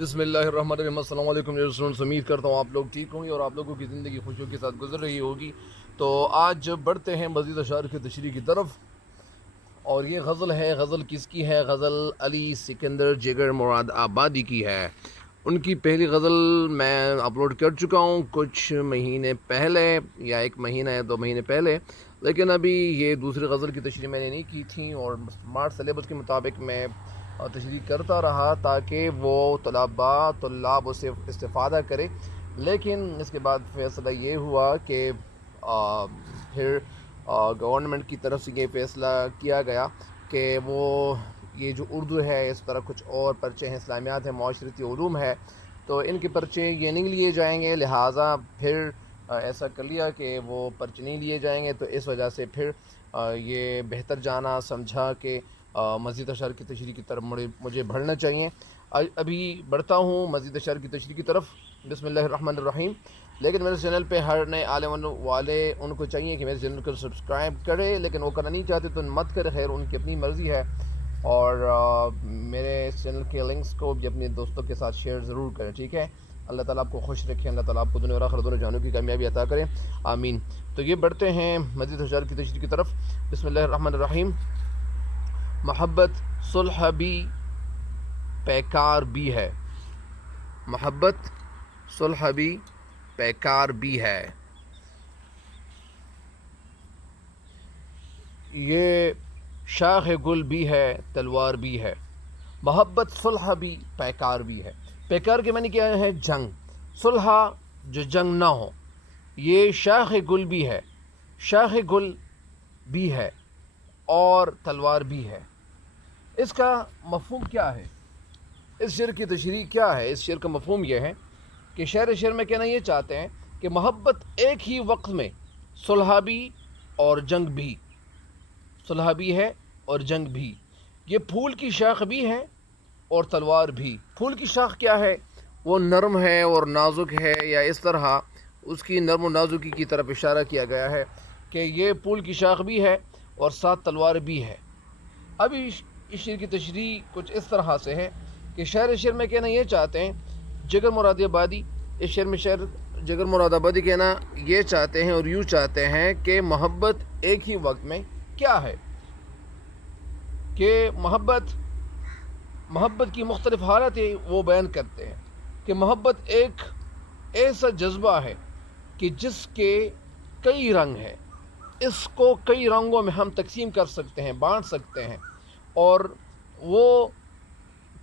بسم اللہ الرحمن الرحیم۔ السلام علیکم اسٹوڈنٹس، امید کرتا ہوں آپ لوگ ٹھیک ہوں گے اور آپ لوگوں کی زندگی خوشیوں کے ساتھ گزر رہی ہوگی۔ تو آج بڑھتے ہیں مزید اشعار کی تشریح کی طرف، اور یہ غزل ہے۔ غزل کس کی ہے؟ غزل علی سکندر جگر مراد آبادی کی ہے۔ ان کی پہلی غزل میں اپلوڈ کر چکا ہوں کچھ مہینے پہلے، یا 1 مہینہ یا 2 مہینے پہلے، لیکن ابھی یہ دوسری غزل کی تشریح میں نے نہیں کی تھی، اور اسمارٹ سلیبس کے مطابق میں تشریح کرتا رہا تاکہ وہ طلاب اسے استفادہ کرے۔ لیکن اس کے بعد فیصلہ یہ ہوا کہ پھر گورنمنٹ کی طرف سے یہ فیصلہ کیا گیا کہ وہ یہ جو اردو ہے، اس طرح کچھ اور پرچے ہیں، اسلامیات ہیں، معاشرتی علوم ہے، تو ان کے پرچے یہ نہیں لیے جائیں گے، لہٰذا پھر ایسا کر لیا کہ وہ پرچے نہیں لیے جائیں گے۔ تو اس وجہ سے پھر یہ بہتر جانا سمجھا کہ مزید اشعار کی تشریح کی طرف مجھے بڑھنا چاہیے۔ ابھی بڑھتا ہوں مزید اشعار کی تشریح کی طرف۔ بسم اللہ الرحمن الرحیم۔ لیکن میرے چینل پہ ہر نئے عالم والے ان کو چاہیے کہ میرے چینل کو سبسکرائب کرے، لیکن وہ کرنا نہیں چاہتے تو مت کرے، خیر ان کی اپنی مرضی ہے۔ اور میرے چینل کے لنکس کو بھی اپنے دوستوں کے ساتھ شیئر ضرور کریں، ٹھیک ہے؟ اللہ تعالیٰ آپ کو خوش رکھے، اللہ تعالیٰ آپ کو دنیا اور آخرت دونوں جہانوں کی کامیابی عطا کرے، آمین۔ تو یہ بڑھتے ہیں مزید اشعار کی تشریح کی طرف۔ بسم اللہ الرحمن الرحیم۔ محبت صلح بھی پیکار بھی ہے، محبت صلح بھی پیکار بھی ہے، یہ شاخ گل بھی ہے تلوار بھی ہے۔ محبت صلح بھی پیکار بھی ہے۔ پیکار کے معنی کیا ہے؟ جنگ۔ صلح جو جنگ نہ ہو، یہ شاخ گل بھی ہے، شاخ گل بھی ہے اور تلوار بھی ہے۔ اس کا مفہوم کیا ہے؟ اس شعر کی تشریح کیا ہے؟ اس شعر کا مفہوم یہ ہے کہ شعر میں کہنا یہ چاہتے ہیں کہ محبت ایک ہی وقت میں صلح بھی اور جنگ بھی، صلح بھی ہے اور جنگ بھی۔ یہ پھول کی شاخ بھی ہے اور تلوار بھی۔ پھول کی شاخ کیا ہے؟ وہ نرم ہے اور نازک ہے، یا اس طرح اس کی نرم و نازکی کی طرف اشارہ کیا گیا ہے کہ یہ پھول کی شاخ بھی ہے اور ساتھ تلوار بھی ہے۔ ابھی اس شعر کی تشریح کچھ اس طرح سے ہے کہ شعر میں کہنا یہ چاہتے ہیں، جگر مراد آبادی، اس شعر میں شعر جگر مراد آبادی کہنا یہ چاہتے ہیں اور یوں چاہتے ہیں کہ محبت ایک ہی وقت میں کیا ہے، کہ محبت کی مختلف حالتیں وہ بیان کرتے ہیں کہ محبت ایک ایسا جذبہ ہے کہ جس کے کئی رنگ ہیں، اس کو کئی رنگوں میں ہم تقسیم کر سکتے ہیں، بانٹ سکتے ہیں، اور وہ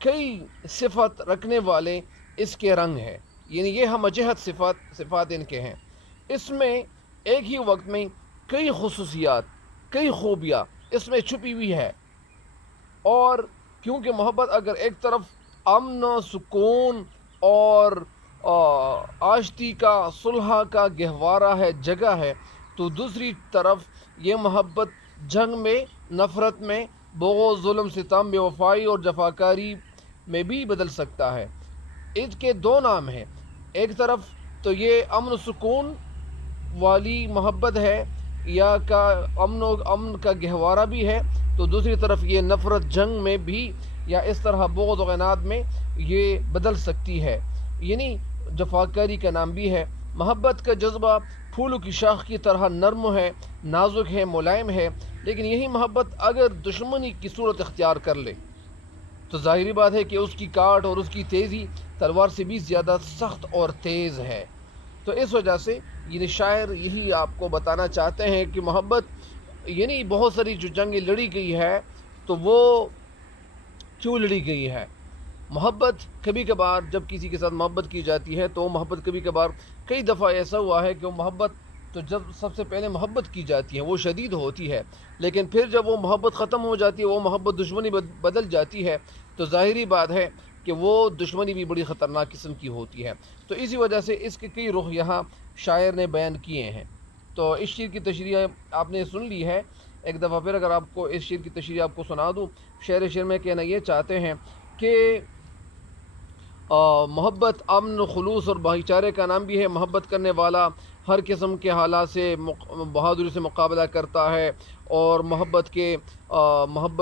کئی صفت رکھنے والے اس کے رنگ ہیں، یعنی یہ ہم جہت صفات ان کے ہیں۔ اس میں ایک ہی وقت میں کئی خصوصیات، کئی خوبیاں اس میں چھپی ہوئی ہے، اور کیونکہ محبت اگر ایک طرف امن و سکون اور آشتی کا، صلح کا گہوارہ ہے، جگہ ہے، تو دوسری طرف یہ محبت جنگ میں، نفرت میں، بغض، ظلم، ستم، بے وفائی اور جفاکاری میں بھی بدل سکتا ہے۔ اس کے دو نام ہیں، ایک طرف تو یہ امن و سکون والی محبت ہے، یا کا امن کا گہوارہ بھی ہے، تو دوسری طرف یہ نفرت، جنگ میں بھی، یا اس طرح بغض و عناد میں یہ بدل سکتی ہے، یعنی جفاکاری کا نام بھی ہے۔ محبت کا جذبہ پھولوں کی شاخ کی طرح نرم ہے، نازک ہے، ملائم ہے، لیکن یہی محبت اگر دشمنی کی صورت اختیار کر لے تو ظاہری بات ہے کہ اس کی کاٹ اور اس کی تیزی تلوار سے بھی زیادہ سخت اور تیز ہے۔ تو اس وجہ سے یہ شاعر یہی آپ کو بتانا چاہتے ہیں کہ محبت، یعنی بہت ساری جو جنگیں لڑی گئی ہے تو وہ کیوں لڑی گئی ہے؟ محبت کبھی کبھار جب کسی کے ساتھ محبت کی جاتی ہے تو محبت کبھی کبھار کئی دفعہ ایسا ہوا ہے کہ وہ محبت تو جب سب سے پہلے محبت کی جاتی ہے وہ شدید ہوتی ہے، لیکن پھر جب وہ محبت ختم ہو جاتی ہے، وہ محبت دشمنی بدل جاتی ہے، تو ظاہری بات ہے کہ وہ دشمنی بھی بڑی خطرناک قسم کی ہوتی ہے۔ تو اسی وجہ سے اس کے کئی رخ یہاں شاعر نے بیان کیے ہیں۔ تو اس شعر کی تشریح آپ نے سن لی ہے، ایک دفعہ پھر اگر آپ کو اس شعر کی تشریح آپ کو سنا دوں۔ شعر میں کہنا یہ چاہتے ہیں کہ محبت امن، خلوص اور بھائی چارے کا نام بھی ہے۔ محبت کرنے والا ہر قسم کے حالات سے بہادری سے مقابلہ کرتا ہے، اور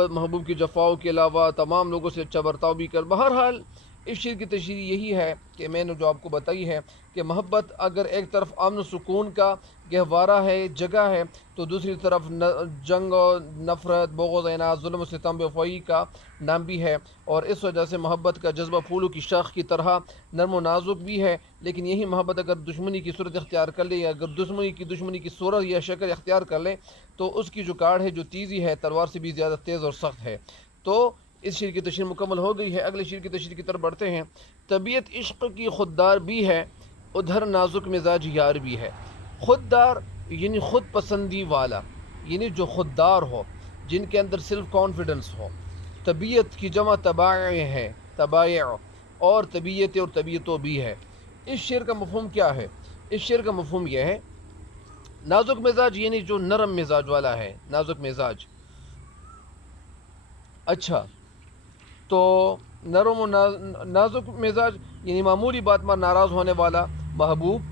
محبوب کی جفاؤں کے علاوہ تمام لوگوں سے اچھا برتاؤ بھی بہرحال اس شعر کی تشریح یہی ہے کہ میں نے جو آپ کو بتائی ہے کہ محبت اگر ایک طرف امن و سکون کا گہوارہ ہے، جگہ ہے، تو دوسری طرف جنگ و نفرت، بغض، عناد، ظلم و ستم، بے وفائی کا نام بھی ہے، اور اس وجہ سے محبت کا جذبہ پھولوں کی شاخ کی طرح نرم و نازک بھی ہے۔ لیکن یہی محبت اگر دشمنی کی صورت اختیار کر لے، یا اگر دشمنی کی صورت یا شکل اختیار کر لے، تو اس کی جو کاڑ ہے، جو تیزی ہے، تلوار سے بھی زیادہ تیز اور سخت ہے۔ تو اس شعر کی تشریح مکمل ہو گئی ہے، اگلے شعر کی تشریح کی طرف بڑھتے ہیں۔ طبیعت عشق کی خوددار بھی ہے، ادھر نازک مزاج یار بھی ہے۔ خوددار یعنی خود پسندی والا، یعنی جو خوددار ہو، جن کے اندر سیلف کانفیڈنس ہو۔ طبیعت کی جمع طبائع ہے، طبائع، اور طبیعت اور طبیعتوں بھی ہے۔ اس شعر کا مفہوم کیا ہے؟ اس شعر کا مفہوم یہ ہے، نازک مزاج یعنی جو نرم مزاج والا ہے، نازک مزاج۔ اچھا، تو نرم و نازک مزاج یعنی معمولی بات پر ناراض ہونے والا محبوب،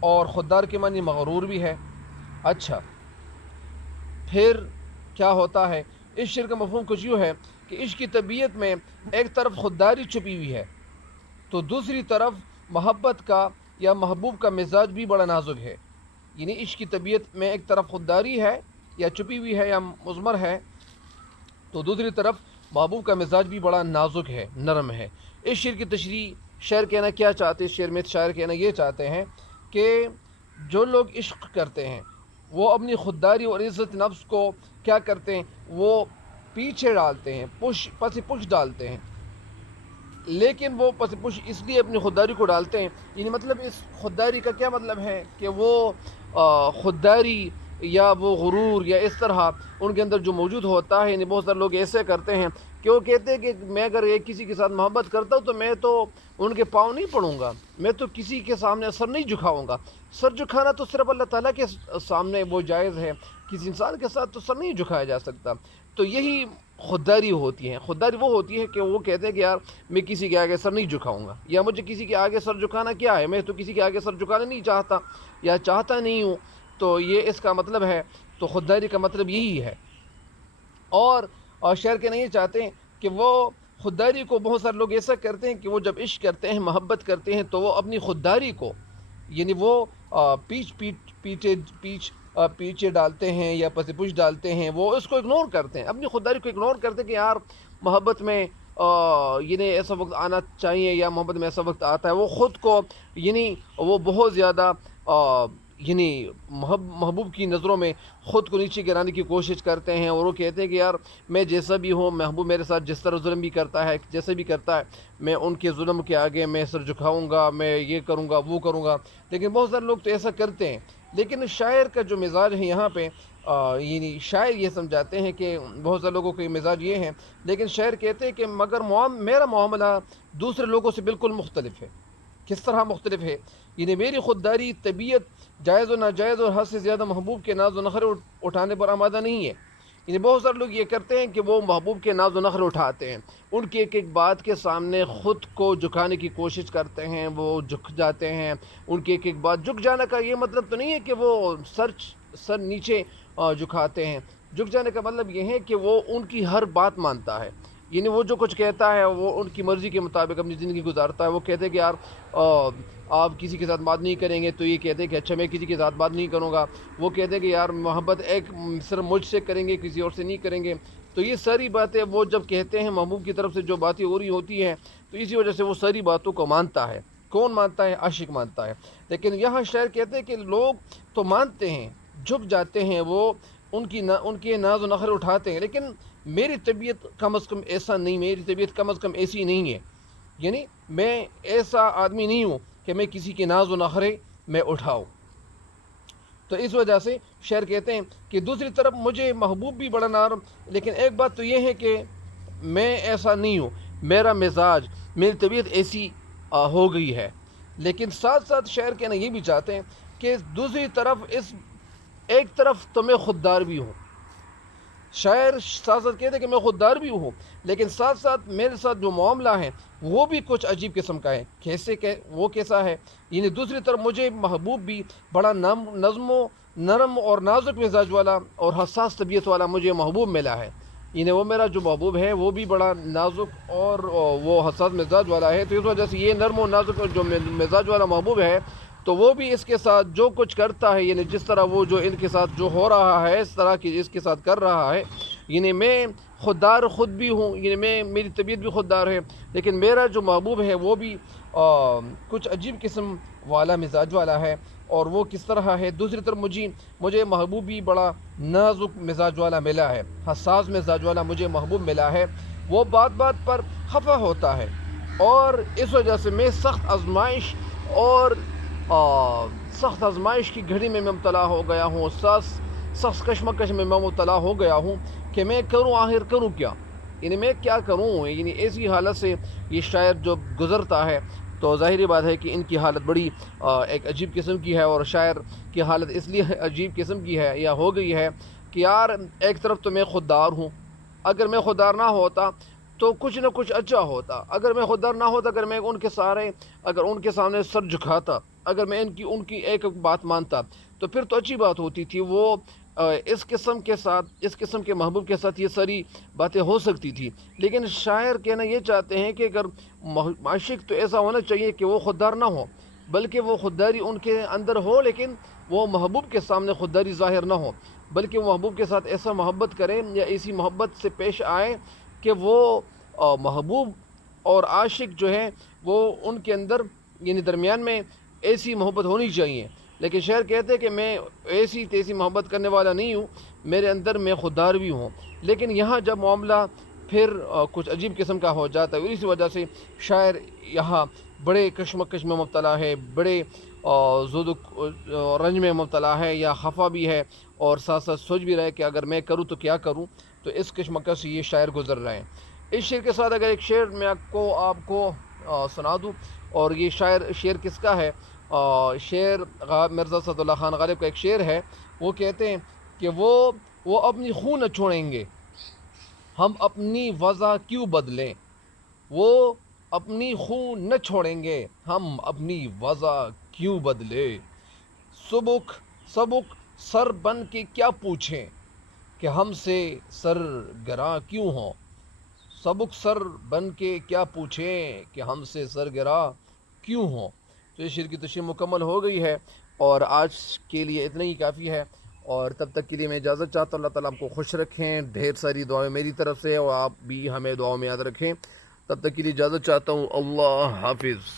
اور خوددار کے معنی مغرور بھی ہے۔ اچھا، پھر کیا ہوتا ہے؟ اس شعر کا مفہوم کچھ یوں ہے کہ عشق کی طبیعت میں ایک طرف خودداری چھپی ہوئی ہے، تو دوسری طرف محبت کا یا محبوب کا مزاج بھی بڑا نازک ہے۔ یعنی عشق کی طبیعت میں ایک طرف خودداری ہے یا چھپی ہوئی ہے یا مضمر ہے، تو دوسری طرف محبوب کا مزاج بھی بڑا نازک ہے، نرم ہے۔ اس شعر کی تشریح شاعر کہنا کیا چاہتے ہیں؟ اس شعر میں شاعر کہنا یہ چاہتے ہیں کہ جو لوگ عشق کرتے ہیں وہ اپنی خودداری اور عزت نفس کو کیا کرتے ہیں؟ وہ پیچھے ڈالتے ہیں، پس ڈالتے ہیں۔ لیکن وہ پس پش اس لیے اپنی خودداری کو ڈالتے ہیں، یعنی مطلب اس خودداری کا کیا مطلب ہے کہ وہ خودداری یا وہ غرور یا اس طرح ان کے اندر جو موجود ہوتا ہے، یعنی بہت سارے لوگ ایسے کرتے ہیں کہ وہ کہتے ہیں کہ میں اگر ایک کسی کے ساتھ محبت کرتا ہوں تو میں تو ان کے پاؤں نہیں پڑوں گا، میں تو کسی کے سامنے سر نہیں جھکاؤں گا۔ سر جھکانا تو صرف اللہ تعالیٰ کے سامنے وہ جائز ہے، کسی انسان کے ساتھ تو سر نہیں جھکایا جا سکتا۔ تو یہی خودداری ہوتی ہے۔ خودداری وہ ہوتی ہے کہ وہ کہتے ہیں کہ یار میں کسی کے آگے سر نہیں جھکاؤں گا، یا مجھے کسی کے آگے سر جھکانا کیا ہے، میں تو کسی کے آگے سر جھکانا نہیں چاہتا یا چاہتا نہیں ہوں۔ تو یہ اس کا مطلب ہے، تو خودداری کا مطلب یہی ہے۔ اور شاعر کہنا یہ چاہتے ہیں کہ وہ خودداری کو بہت سارے لوگ ایسا کرتے ہیں کہ وہ جب عشق کرتے ہیں، محبت کرتے ہیں، تو وہ اپنی خودداری کو، یعنی وہ پیچھے ڈالتے ہیں یا پس پش ڈالتے ہیں، وہ اس کو اگنور کرتے ہیں، اپنی خودداری کو اگنور کرتے ہیں کہ یار محبت میں یعنی ایسا وقت آنا چاہیے، یا محبت میں ایسا وقت آتا ہے وہ خود کو، یعنی وہ بہت زیادہ یعنی محبوب کی نظروں میں خود کو نیچے گرانے کی کوشش کرتے ہیں، اور وہ کہتے ہیں کہ یار میں جیسا بھی ہوں، محبوب میرے ساتھ جس طرح ظلم بھی کرتا ہے، جیسے بھی کرتا ہے، میں ان کے ظلم کے آگے میں سر جھکاؤں گا، میں یہ کروں گا، وہ کروں گا۔ لیکن بہت سارے لوگ تو ایسا کرتے ہیں۔ لیکن شاعر کا جو مزاج ہے یہاں پہ، یعنی شاعر یہ سمجھاتے ہیں کہ بہت سے لوگوں کے مزاج یہ ہیں، لیکن شاعر کہتے ہیں کہ مگر میرا معاملہ دوسرے لوگوں سے بالکل مختلف ہے۔ کس طرح مختلف ہے؟ یعنی میری خودداری طبیعت جائز و ناجائز اور حد سے زیادہ محبوب کے ناز و نخرے اٹھانے پر آمادہ نہیں ہے۔ یعنی بہت سارے لوگ یہ کرتے ہیں کہ وہ محبوب کے ناز و نخرے اٹھاتے ہیں، ان کی ایک ایک بات کے سامنے خود کو جھکانے کی کوشش کرتے ہیں، وہ جھک جاتے ہیں۔ ان کی ایک ایک بات، جھک جانے کا یہ مطلب تو نہیں ہے کہ وہ سر نیچے جھکاتے ہیں۔ جھک جانے کا مطلب یہ ہے کہ وہ ان کی ہر بات مانتا ہے، یعنی وہ جو کچھ کہتا ہے وہ ان کی مرضی کے مطابق اپنی زندگی گزارتا ہے۔ وہ کہتے ہیں کہ یار آپ کسی کے ساتھ بات نہیں کریں گے، تو یہ کہتے ہیں کہ اچھا میں کسی کے ساتھ بات نہیں کروں گا۔ وہ کہتے ہیں کہ یار محبت ایک صرف مجھ سے کریں گے، کسی اور سے نہیں کریں گے۔ تو یہ ساری باتیں وہ جب کہتے ہیں، محبوب کی طرف سے جو باتیں ہو رہی ہوتی ہیں، تو اسی وجہ سے وہ ساری باتوں کو مانتا ہے۔ کون مانتا ہے؟ عاشق مانتا ہے۔ لیکن یہاں شاعر کہتے ہیں کہ لوگ تو مانتے ہیں، جھک جاتے ہیں، وہ ان کے ناز و نخرے اٹھاتے ہیں، لیکن میری طبیعت کم از کم ایسا نہیں، میری طبیعت کم از کم ایسی نہیں ہے، یعنی میں ایسا آدمی نہیں ہوں کہ میں کسی کے ناز و نخرے میں اٹھاؤں۔ تو اس وجہ سے شاعر کہتے ہیں کہ دوسری طرف مجھے محبوب بھی بڑا نرم، لیکن ایک بات تو یہ ہے کہ میں ایسا نہیں ہوں، میرا مزاج، میری طبیعت ایسی ہو گئی ہے۔ لیکن ساتھ ساتھ شاعر کہنا یہ بھی چاہتے ہیں کہ دوسری طرف ایک طرف تو میں خوددار بھی ہوں۔ شاعر ساتھ ساتھ کہتے ہیں کہ میں خوددار بھی ہوں، لیکن ساتھ ساتھ میرے ساتھ جو معاملہ ہے وہ بھی کچھ عجیب قسم کا ہے۔ وہ کیسا ہے؟ یعنی دوسری طرف مجھے محبوب بھی بڑا نظم و نرم اور نازک مزاج والا اور حساس طبیعت والا مجھے محبوب ملا ہے۔ یعنی وہ میرا جو محبوب ہے وہ بھی بڑا نازک اور وہ حساس مزاج والا ہے، تو اس وجہ سے یہ نرم و نازک جو مزاج والا محبوب ہے تو وہ بھی اس کے ساتھ جو کچھ کرتا ہے، یعنی جس طرح وہ جو ان کے ساتھ جو ہو رہا ہے اس طرح کی اس کے ساتھ کر رہا ہے، یعنی میں خوددار خود بھی ہوں، یعنی میری طبیعت بھی خوددار ہے، لیکن میرا جو محبوب ہے وہ بھی کچھ عجیب قسم والا مزاج والا ہے۔ اور وہ کس طرح ہے؟ دوسری طرف مجھے محبوب بھی بڑا نازک مزاج والا ملا ہے، حساس مزاج والا مجھے محبوب ملا ہے۔ وہ بات بات پر خفا ہوتا ہے، اور اس وجہ سے میں سخت آزمائش کی گھڑی میں مبتلا ہو گیا ہوں، سخت کشمکش میں مبتلا ہو گیا ہوں کہ میں آخر کروں کیا؟ یعنی میں کیا کروں؟ یعنی ایسی حالت سے یہ شاعر جو گزرتا ہے تو ظاہری بات ہے کہ ان کی حالت بڑی ایک عجیب قسم کی ہے، اور شاعر کی حالت اس لیے عجیب قسم کی ہے یا ہو گئی ہے کہ یار ایک طرف تو میں خوددار ہوں، اگر میں خوددار نہ ہوتا تو کچھ نہ کچھ اچھا ہوتا، اگر میں خوددار نہ ہوتا، اگر میں ان کے سامنے سر جھکاتا، اگر میں ان کی ایک بات مانتا تو پھر تو اچھی بات ہوتی تھی، وہ اس قسم کے محبوب کے ساتھ یہ ساری باتیں ہو سکتی تھی۔ لیکن شاعر کہنا یہ چاہتے ہیں کہ اگر عاشق تو ایسا ہونا چاہیے کہ وہ خوددار نہ ہو، بلکہ وہ خودداری ان کے اندر ہو، لیکن وہ محبوب کے سامنے خودداری ظاہر نہ ہو، بلکہ وہ محبوب کے ساتھ ایسا محبت کرے یا ایسی محبت سے پیش آئے کہ وہ محبوب اور عاشق جو ہے وہ ان کے اندر یعنی درمیان میں ایسی محبت ہونی چاہیے۔ لیکن شاعر کہتے ہیں کہ میں ایسی تیسی محبت کرنے والا نہیں ہوں، میرے اندر میں خوددار بھی ہوں۔ لیکن یہاں جب معاملہ پھر کچھ عجیب قسم کا ہو جاتا ہے، اسی وجہ سے شاعر یہاں بڑے کشمکش میں مبتلا ہے، بڑے زود و رنج میں مبتلا ہے، یا خفا بھی ہے، اور ساتھ ساتھ سوچ بھی رہا ہے کہ اگر میں کروں تو کیا کروں، تو اس کشمکش سے یہ شاعر گزر رہے ہیں۔ اس شعر کے ساتھ اگر ایک شعر میں آپ کو سنا دوں، اور یہ شعر کس کا ہے؟ شعر مرزا اسد اللہ خان غالب کا ایک شعر ہے، وہ کہتے ہیں کہ وہ اپنی خون نہ چھوڑیں گے، ہم اپنی وضع کیوں بدلیں، وہ اپنی خون نہ چھوڑیں گے، ہم اپنی وضع کیوں بدلیں، سبک سر بن کے کیا پوچھیں کہ ہم سے سرگراں کیوں ہوں، سبک سر بن کے کیا پوچھیں کہ ہم سے سرگراں کیوں ہوں۔ تو اس شعر کی تشریح مکمل ہو گئی ہے، اور آج کے لیے اتنا ہی کافی ہے، اور تب تک کے لیے میں اجازت چاہتا ہوں۔ اللہ تعالیٰ آپ کو خوش رکھیں، ڈھیر ساری دعائیں میری طرف سے، اور آپ بھی ہمیں دعاؤں میں یاد رکھیں۔ تب تک کے لیے اجازت چاہتا ہوں، اللہ حافظ۔